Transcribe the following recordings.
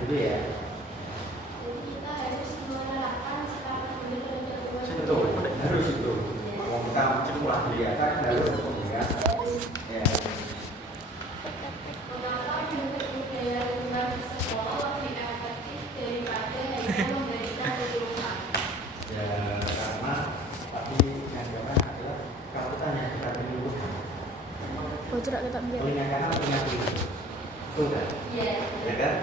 dulu ya. Jadi kita harus menerapkan sikap peduli terhadap lingkungan. Betul, harus itu. Kalau kita sekolah kegiatan harus ya. Ya. Mengapa bentuk budaya lingkungan di sekolah lebih efektif daripada hanya memberikan lingkungan? Ya karena tapi yang kedua adalah kalau kita hanya kita lingkungan. Telinga kanan, telinga kiri. Betul kan? Iya. Ya kan?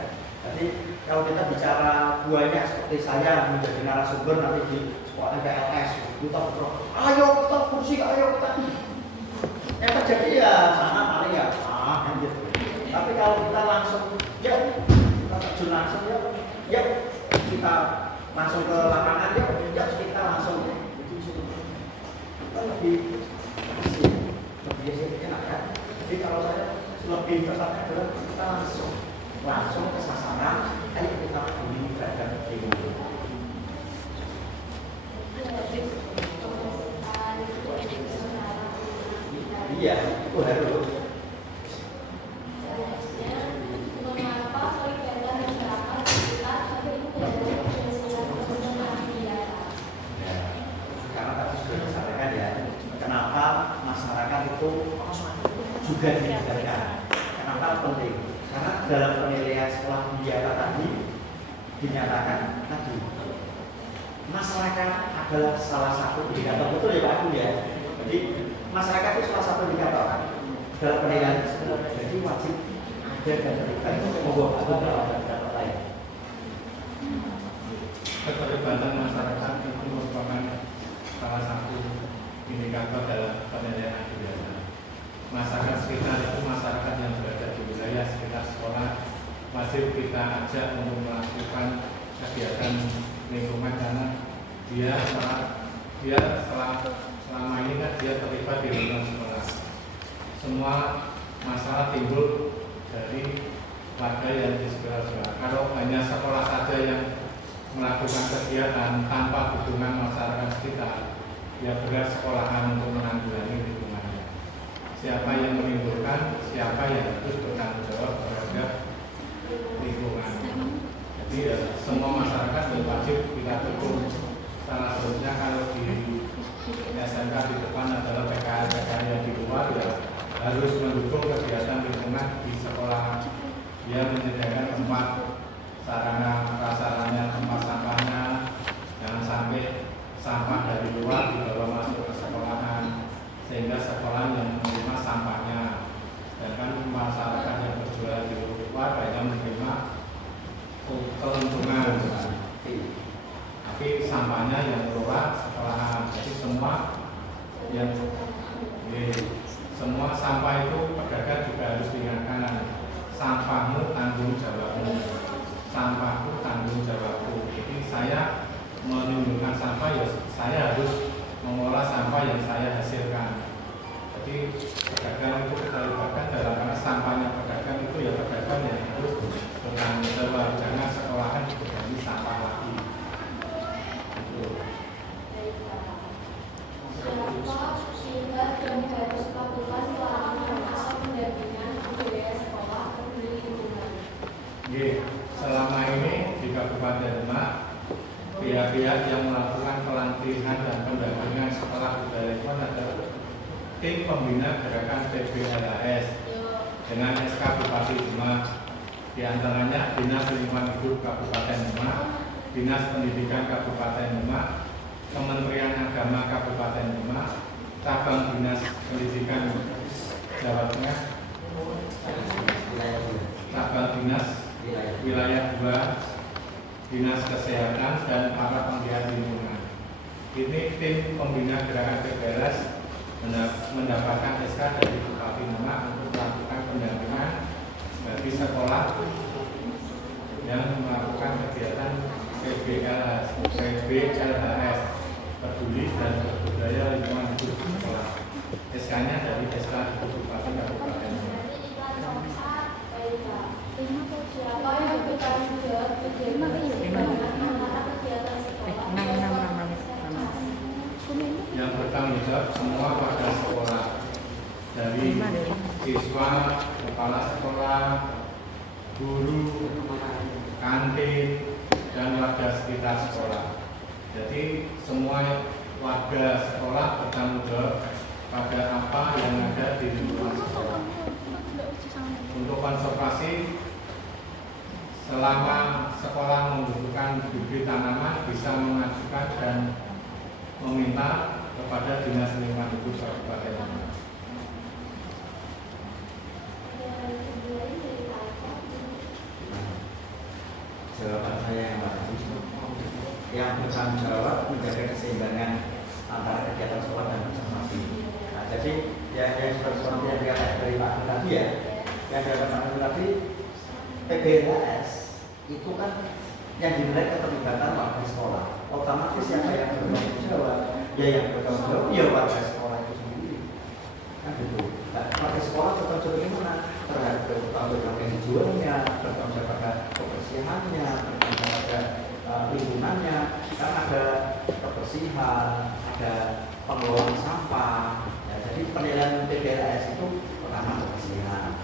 Jadi kalau kita bicara buahnya seperti saya menjadi narasumber nanti di sekolah PLS, kita berdoa, ayo kita kursi, ayo kita. Yang terjadi ya sama paling ya, kan gitu. Tapi kalau kita langsung, ya kita terjun langsung ya kita langsung ke lapangan ya kita langsung kita lebih enak kan. Jadi kalau saya lebih kesannya adalah kita langsung ke sasaran, ayo kita peduli terhadap lingkungan. Iya, itu harus. Mengapa kegiatan masyarakat sekitar itu tidak kegiatan? Ya, karena tadi sudah disampaikan ya, kenapa masyarakat itu juga dilibatkan. Kenapa penting? Karena dalam penilaian sekolah biara tadi dinyatakan tadi masyarakat adalah salah satu indikator, betul ya Pak Agung ya. Jadi masyarakat itu salah satu indikator dalam penilaian tersebut. Jadi wajib ada dan terlibat membawa data lain. Keterlibatan masyarakat itu merupakan salah satu indikator dalam penilaian biara. Masyarakat sekitar itu masyarakat yang berada di wilayah sekitar sekolah wajib kita ajak untuk melakukan kegiatan lingkungan karena dia selama ini kan dia terlibat di lingkungan sekolah. Semua masalah timbul dari warga yang di sekitar sekolah. Kalau hanya sekolah saja yang melakukan kegiatan tanpa dukungan masyarakat sekitar, ya berat sekolahan untuk menanggulangi lingkungannya. Siapa yang menimbulkan, siapa yang harus bertanggung jawab terhadap lingkungan. Jadi ya, semua masyarakat wajib kita dukung. Salah satunya kalau di SMK di depan adalah PKL yang di luar ya harus mendukung kegiatan lingkungan di sekolah. Dia menyediakan tempat sarana prasarana, tempat sampahnya, jangan sampai sampah dari luar dibawa masuk ke sekolahan sehingga sekolah yang menerima sampahnya. Sedangkan masyarakat yang berjualan di luar banyak menerima keuntungan, tapi sampahnya yang keluar sekolahan. Jadi semua sampah itu pedagang juga harus diingatkan, sampahmu tanggung jawabmu, sampahku tanggung jawabku. Jadi saya menimbulkan sampah ya saya harus mengolah sampah yang saya hasilkan. Jadi pedagang itu kita libatkan dalam karena sampahnya pedagang itu ya pedagang yang harus bertanggung jawab, jangan sekolahan diganti sampah lagi. Siapa sehingga dan harus melakukan pelarangan atau pendampingan budaya sekolah peduli lingkungan? Selama ini di Kabupaten Demak, pihak-pihak yang melakukan pelatihan dan pendampingan sekolah budaya lingkungan adalah tim pembina gerakan TBLHS dengan SK Bupati Demak. Di antaranya Dinas Lingkungan Hidup Kabupaten Demak, Dinas Pendidikan Kabupaten Demak, Kementerian Agama Kabupaten Demak, Cabang Dinas Pendidikan Jawa Tengah, Cabang Dinas Wilayah 2, Dinas Kesehatan dan para penggiat lingkungan. Ini tim pembina gerakan TBLHS mendapatkan SK dari Bupati Demak untuk melakukan pendampingan bagi sekolah yang melakukan kegiatan PBLHS peduli dan berbudaya lingkungan hidup sekolah. SK-nya dari SK Bupati Kabupaten Demak. Siapa yang bertanggung jawab antara kegiatan sekolah? Yang bertanggung jawab semua warga sekolah, dari siswa, kepala sekolah, guru, kantin, dan warga sekitar sekolah. Jadi semua warga sekolah bertanggung jawab pada apa yang ada di lingkungan sekolah. Untuk konservasi, selama sekolah membutuhkan bibit tanaman, bisa mengajukan dan meminta kepada Dinas Lingkungan Hidup Kabupaten. Jawaban saya yang bertanggung jawab menjaga keseimbangan antara kegiatan sekolah dan konservasi. Nah, jadi yang seperti yang dikatakan dari Pak tadi ya, yang dikatakan tadi PBHS itu kan yang dinilai keterlibatan warga sekolah. Otomatis siapa yang bertanggung jawab? Ya yang bertanggung jawab ya warga sekolah itu sendiri. Kan gitu. Nah, warga sekolah bertanggung jawab gimana? Terhadap bertanggung jawab yang dijualnya, bertanggung jawab pada kebersihannya, bertanggung jawab pada lingkungannya. Kan ada kebersihan, ada pengelolaan sampah. Ya, jadi penilaian PBHS itu pertama kebersihan,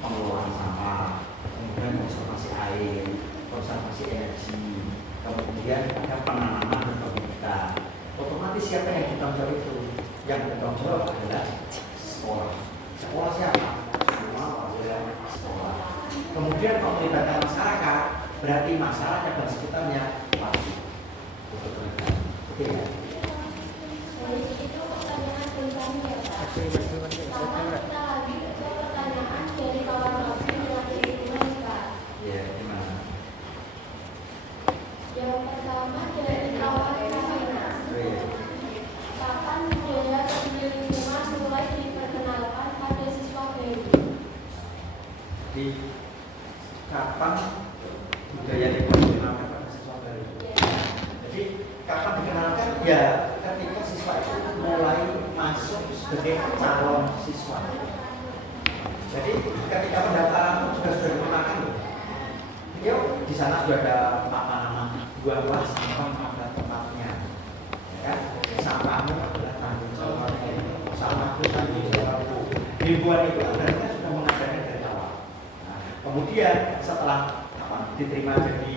pengelolaan sampah, kemudian konservasi air, konservasi energi, kemudian ada penanaman dan pembibitan. Otomatis siapa yang bertanggung jawab itu? Yang bertanggung jawab adalah sekolah. Sekolah siapa? Semua warga sekolah. Kemudian penglibatan masyarakat, berarti masyarakat dan sekitarnya wajib. Oke ya. Itu pertanyaan dari kami ya Pak. Sama kita lagi ke pertanyaan dari kawan kami yang di rumah Pak. Ya, gimana? Yang pertama dari kawan kami. Oh, iya. Kapan budaya peduli lingkungan mulai diperkenalkan pada siswa baru? Di kapan budaya diperkenalkan pada siswa baru? Jadi kapan dikenalkan? Ya ketika siswa itu mulai masuk sebagai calon siswa. Jadi ketika pendaftaran sudah digunakan, yuk di sana sudah ada nama buang sampah ada tempatnya, ya kan? Sampahmu adalah tanggung jawabmu, sampahmu tanggung jawabmu. Ribuan itu sebenarnya sudah mengajarkan dari awal. Nah, kemudian setelah diterima jadi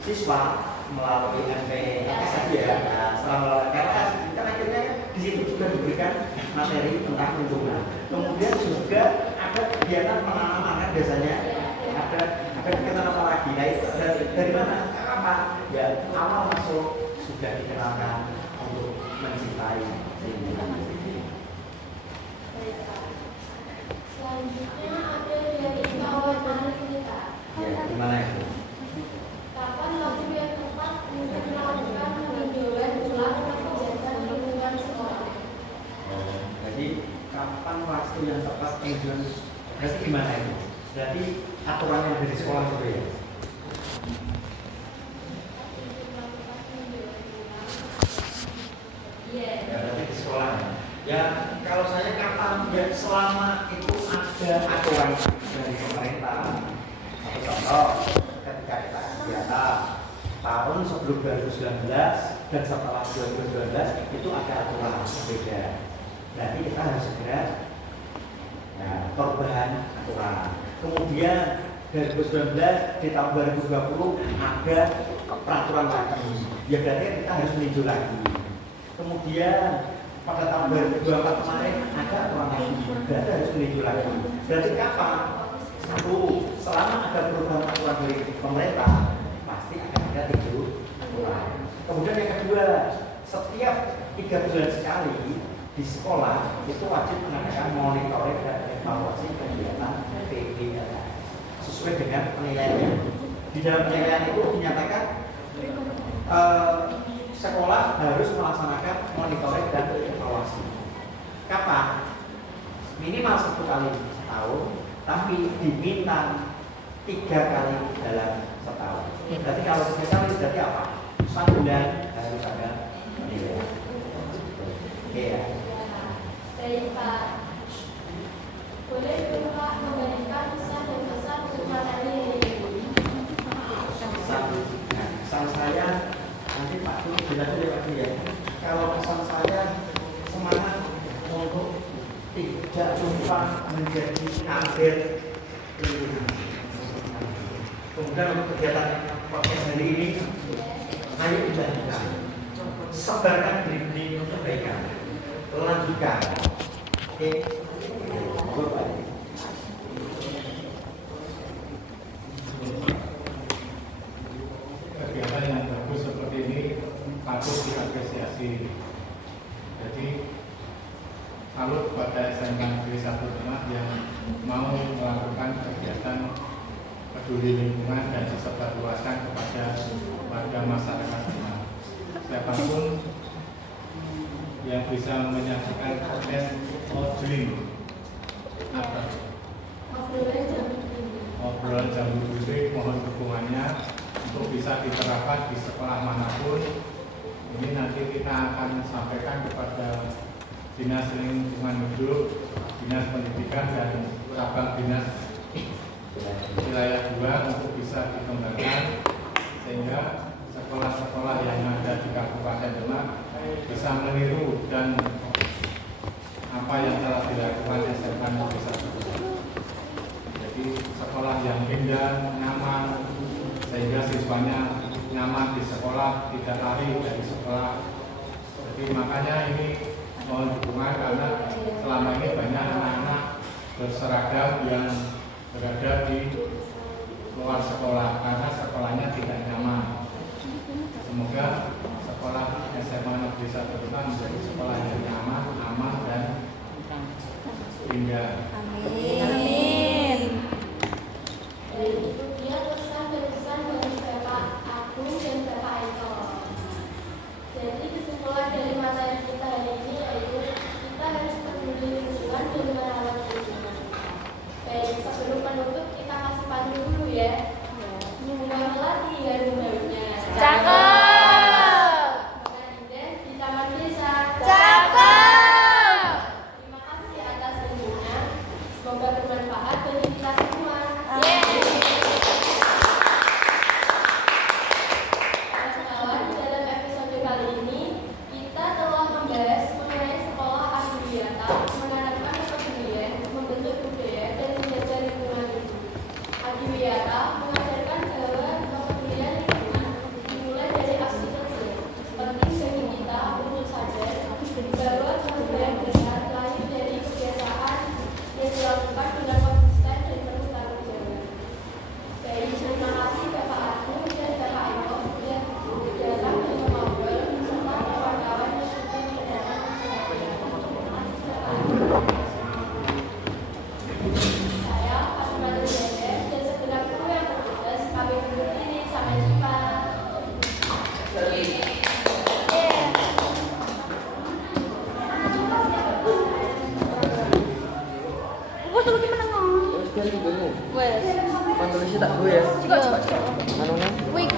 siswa melalui MPS tadi ya, nah, setelah melalui MPS kita akhirnya di situ juga diberikan materi tentang lingkungan. Kemudian juga ada kegiatan penanaman kan biasanya ada kegiatan apa lagi? Nah itu dari mana? Apa? Ya awal masuk sudah dikenalkan untuk mencintai lingkungan. Selanjutnya ada dari kawan kita. Ya gimana itu? Kapan waktu yang tepat untuk melakukan peninjauan ulang kegiatan lingkungan sekolah? Jadi kapan waktu yang tepat tujuan? Berarti gimana itu? Berarti aturan yang dari sekolah itu ya? Iya. Ya berarti di sekolah. Ya kalau saya kapan ya selama itu ada aturan dari pemerintah. Satu contoh ketika kita kegiatan tahun sebelum 2019 dan setelah 2019 itu ada aturan berbeda. Berarti kita harus segera ya, perubahan aturan. Kemudian 2019 di tahun 2020 ada peraturan lagi. Ya berarti kita harus meninjau lagi. Kemudian pada tahun 2024 kemarin ada aturan lagi. Berarti harus meninjau lagi. Berarti kapan? Satu, selama ada perubahan aturan dari pemerintah pasti akan ada aturan. Kemudian yang kedua, setiap 3 bulan sekali di sekolah itu wajib mengadakan monitoring dan evaluasi kegiatan PBHS sesuai dengan penilaiannya. Di dalam penilaian itu dinyatakan sekolah harus melaksanakan monitoring dan evaluasi. Kapan? Minimal 1 kali setahun, tapi diminta 3 kali dalam setahun. Berarti kalau 3 kali berarti apa? 4 bulan harus ada penilaian. Oke ya. Baik Pak. Boleh Bapak memberikan pesan dan pesan untuk materi ini? Pesan saya nanti Pak Tuh jelas dulu Pak ya. Kalau pesan saya semangat untuk tidak lupa menjadi kader lingkungan. Kemudian untuk kegiatan podcast hari ini, ayo dilanjutkan, sebarkan benih-benih kebaikan, lanjutkan. Oke, kegiatan yang bagus seperti ini patut diapresiasi. Jadi salut kepada SMK Negeri 1 Demak yang mau melakukan kegiatan peduli lingkungan dan disebarluaskan kepada warga masyarakat Demak. Siapapun yang bisa menyaksikan podcast Dream apa obrolan Jambu Biru, mohon dukungannya untuk bisa diterapkan di sekolah manapun. Ini nanti kita akan sampaikan kepada Dinas Lingkungan Hidup, Dinas Pendidikan dan cabang Dinas Wilayah 2 untuk bisa dikembangkan sehingga sekolah-sekolah yang ada di Kabupaten Demak bisa meniru dan apa yang telah dilakukan SMK Negeri 1. Jadi sekolah yang indah, nyaman, sehingga siswanya nyaman di sekolah, tidak lari dari sekolah. Jadi makanya ini mohon dukungan karena selama ini banyak anak-anak berseragam yang berada di luar sekolah karena sekolahnya tidak nyaman. Semoga sekolah SMA Negeri 1 Demak menjadi sekolah yang nyaman, aman dan indah. Amin. Dan itu dia pesan dari Bapak Agung dan Bapak Eko. Jadi kesimpulan dari materi kita hari ini yaitu kita harus peduli lingkungan dan merawat lingkungan. Baik, sebelum penutup kita kasih pandu dulu ya. Mengulang lagi daun-daunnya. Cakep. Makan indah di Taman Desa. Cakep. Terima kasih atas ilmunya. Semoga bermanfaat bagi kita semua. Kawan-kawan, di dalam episode kali ini kita telah membahas mengenai sekolah adiwiyata, menanamkan kepedulian, membentuk budaya dan menjaga lingkungan itu. Adiwiyata mengajarkan bahwa kepedulian lingkungan dimulai dari aksi kecil. Penting bagi kita untuk sadar bahwa perubahan besar lahir dari kebiasaan yang dilakukan dengan konsisten dan penuh tanggung jawab. Baik, terima kasih Bapak Agung dan Bapak Eko sudah datang dan mengobrol bersama kawan-kawan yang sudah mendengarkan saya, Fatimah Dede, dan segenap kru yang bertugas pamit undur diri. Sampai jumpa. Wes tunggu ki meneng. Wis biar ibumu. Wes. Pantulisnya tak gue ya. Coba. Anu nang. Wih.